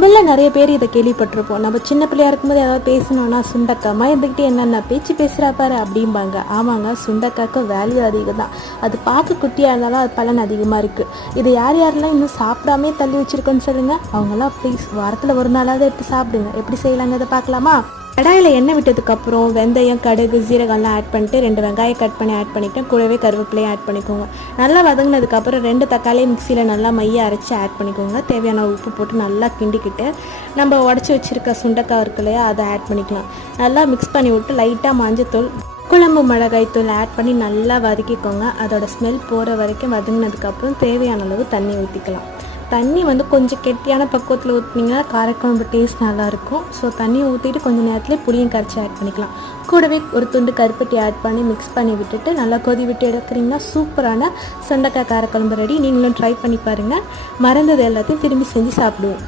நம்மள நிறைய பேர் இதை கேள்விப்பட்டிருப்போம். நம்ம சின்ன பிள்ளையா இருக்கும்போது ஏதாவது பேசணும்னா சுண்டக்காய்மா இருந்துக்கிட்டு என்னென்ன பேச்சு பேசுகிறா பாரு அப்படிம்பாங்க. ஆமாங்க, சுண்டக்காய்க்கு வேல்யூ அதிகம் தான். அது பார்க்க குட்டியாக இருந்தாலும் அது பலன் அதிகமாக இருக்குது. இதை யார் யாரெல்லாம் இன்னும் சாப்பிடாமே தள்ளி வச்சுருக்கோன்னு சொல்லுங்கள். அவங்களாம் ப்ளீஸ் வாரத்தில் ஒரு நாளாவது எடுத்து சாப்பிடுங்க. எப்படி செய்யலாங்க அதை பார்க்கலாமா? கடாயில் எண்ணெய் விட்டதுக்கப்புறம் வெந்தயம், கடுகு, சீரகம்லாம் ஆட் பண்ணிட்டு 2 வெங்காயம் கட் பண்ணி ஆட் பண்ணிவிட்டு கூடவே கருவேப்பிலையும் ஆட் பண்ணிக்கோங்க. நல்லா வதங்கினதுக்கப்புறம் 2 தக்காளியை மிக்சியில் நல்லா மைய அரைச்சி ஆட் பண்ணிக்கோங்க. தேவையான உப்பு போட்டு நல்லா கிண்டிக்கிட்டு நம்ம உடச்சி வச்சுருக்க சுண்டைக்காய் இருக்கு இல்லையா, அதை ஆட் பண்ணிக்கலாம். நல்லா மிக்ஸ் பண்ணி விட்டு லைட்டாக மஞ்சத்தூள், குழம்பு மிளகாய் தூள் ஆட் பண்ணி நல்லா வதக்கிக்கோங்க. அதோட ஸ்மெல் போகிற வரைக்கும் வதங்கினதுக்கப்புறம் தேவையான அளவு தண்ணி ஊற்றிக்கலாம். தண்ணி கொஞ்சம் கெட்டியான பக்குவத்தில் ஊற்றினீங்கன்னா காரக்குழம்பு டேஸ்ட் நல்லாயிருக்கும். ஸோ தண்ணி ஊற்றிட்டு கொஞ்சம் நேரத்துலேயே புளியும் கரைச்சி ஆட் பண்ணிக்கலாம். கூடவே ஒரு துண்டு கருப்பட்டி ஆட் பண்ணி மிக்ஸ் பண்ணி விட்டுட்டு நல்லா கொதி விட்டு எடுக்கிறீங்கன்னா சூப்பரான சுண்டைக்காய் காரக்குழம்பு ரெடி. நீங்களும் ட்ரை பண்ணி பாருங்கள். மறந்தது எல்லாத்தையும் திரும்பி செஞ்சு சாப்பிடுவோம்.